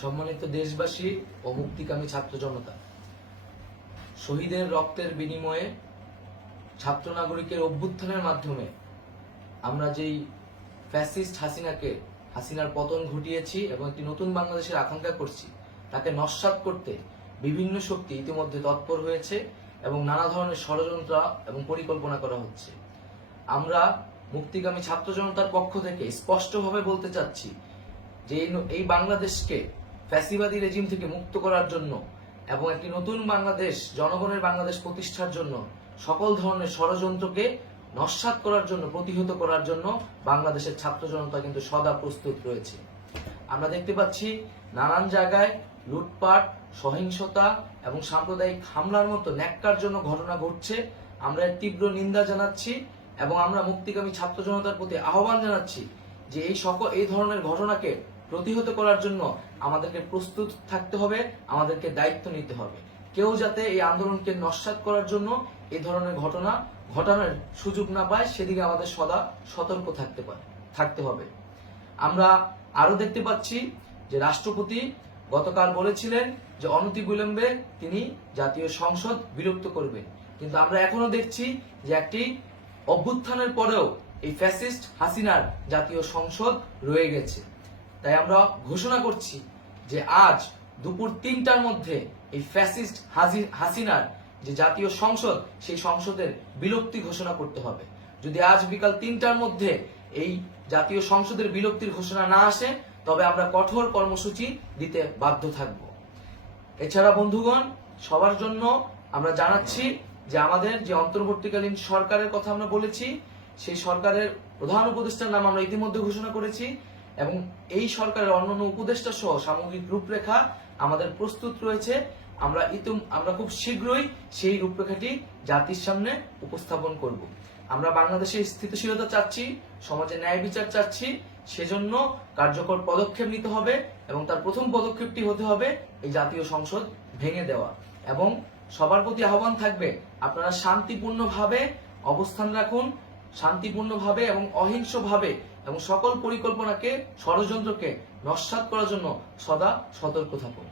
সম্মানিত দেশবাসী ও মুক্তিকামী ছাত্র জনতা, শহীদের রক্তের বিনিময়ে ছাত্র নাগরিকের অভ্যুত্থানের মাধ্যমে আমরা যেই ফ্যাসিস্ট হাসিনার পতন ঘটিয়েছি এবং একটি নতুন বাংলাদেশের আকাঙ্ক্ষা করছি, তাকে নস্যাৎ করতে বিভিন্ন শক্তি ইতিমধ্যে তৎপর হয়েছে এবং নানা ধরনের ষড়যন্ত্র এবং পরিকল্পনা করা হচ্ছে। আমরা মুক্তিকামী ছাত্র জনতার পক্ষ থেকে স্পষ্টভাবে বলতে চাচ্ছি যে এই বাংলাদেশকে ফ্যাসিবাদী রেজিম থেকে মুক্ত করার জন্য এবং একটি নতুন বাংলাদেশ, জনগণের বাংলাদেশ প্রতিষ্ঠার জন্য সকল ধরনের ষড়যন্ত্রকে নস্যাৎ করার জন্য, প্রতিহত করার জন্য বাংলাদেশের ছাত্র জনতা কিন্তু সদা প্রস্তুত রয়েছে। আমরা দেখতে পাচ্ছি নানান জায়গায় লুটপাট, সহিংসতা এবং সাম্প্রদায়িক হামলার মতো ন্যাক্কারজনক ঘটনা ঘটছে। আমরা এর তীব্র নিন্দা জানাচ্ছি এবং আমরা মুক্তিকামী ছাত্র জনতার প্রতি আহ্বান জানাচ্ছি যে এই ধরনের ঘটনাকে প্রতিহত করার জন্য আমাদেরকে প্রস্তুত থাকতে হবে, আমাদেরকে দায়িত্ব নিতে হবে। কেউ যাতে এই আন্দোলনকে নস্যাৎ করার জন্য এই ধরনের ঘটনা ঘটানোর সুযোগ না পায়, সেদিকে আমাদের সদা সতর্ক থাকতে হবে। আমরা আরো দেখতে পাচ্ছি যে রাষ্ট্রপতি গতকাল বলেছিলেন যে অনতিবিলম্বে তিনি জাতীয় সংসদ বিলুপ্ত করবেন, কিন্তু আমরা এখনো দেখছি যে একটি অভ্যুত্থানের পরেও এই ফ্যাসিস্ট হাসিনার জাতীয় সংসদ রয়ে গেছে। তাই আমরা ঘোষণা করছি যে আজ দুপুর ৩টার মধ্যে এই ফ্যাসিস্ট হাসিনার যে জাতীয় সংসদ, সেই সংসদের বিলুপ্তি ঘোষণা করতে হবে। যদি আজ বিকাল ৩টার মধ্যে এই জাতীয় সংসদের বিলুপ্তির ঘোষণা না আসে, তবে আমরা কঠোর কর্মসূচি দিতে বাধ্য থাকব। এছাড়া বন্ধুগণ, সবার জন্য আমরা জানাচ্ছি যে আমাদের যে অন্তর্বর্তীকালীন সরকারের কথা আমরা বলেছি, সেই সরকারের প্রধান উপদেষ্টার নাম আমরা ইতিমধ্যে ঘোষণা করেছি এবং এই সরকারের অন্যান্য উপদেষ্টা সহ সামগ্রিক রূপরেখা আমাদের প্রস্তুত রয়েছে। আমরা খুব শীঘ্রই সেই রূপরেখাটি জাতির সামনে উপস্থাপন করব। আমরা বাংলাদেশে স্থিতিশীলতা চাচ্ছি, সমাজে ন্যায় বিচার চাচ্ছি, সেজন্য কার্যকর পদক্ষেপ নিতে হবে এবং তার প্রথম পদক্ষেপটি হতে হবে এই জাতীয় সংসদ ভেঙে দেওয়া। এবং সবার প্রতি আহ্বান থাকবে, আপনারা শান্তিপূর্ণভাবে অবস্থান রাখুন, শান্তিপূর্ণভাবে এবং অহিংসভাবে এবং সকল পরিকল্পনাকে, ষড়যন্ত্রকে নস্যাৎ করার জন্য সদা সতর্ক থাকুন।